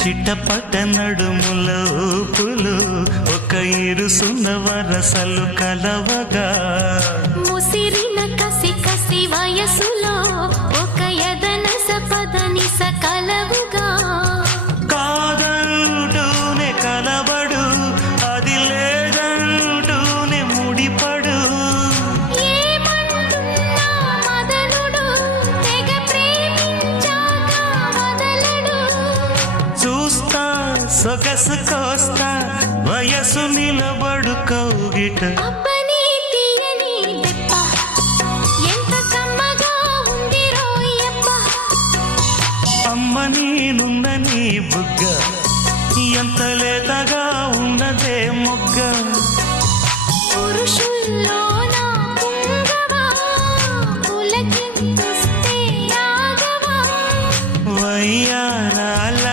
చిట్టపట నడుముల ఊపులు ఒక ఇరుసున్న వరసలు కలవగా ముసిరిన కసి కసి వయసులో ఒక యదన సపదని సకలవుగా కాదంటూనే కలబడు అది లేదంటూనే ముడిపడు ఏమంటున్నా మదనుడు తెగ ప్రేమించాక వదలడు చూస్తా సొగసు కోస్తా వయసు నిలబడు కౌగిట అబ్బని తీయని దెప్ప ఎంత కమ్మగా ఉంది రోయప్ప అమ్మ నేనున్న నీ బుగ్గ ఎంత లేతగా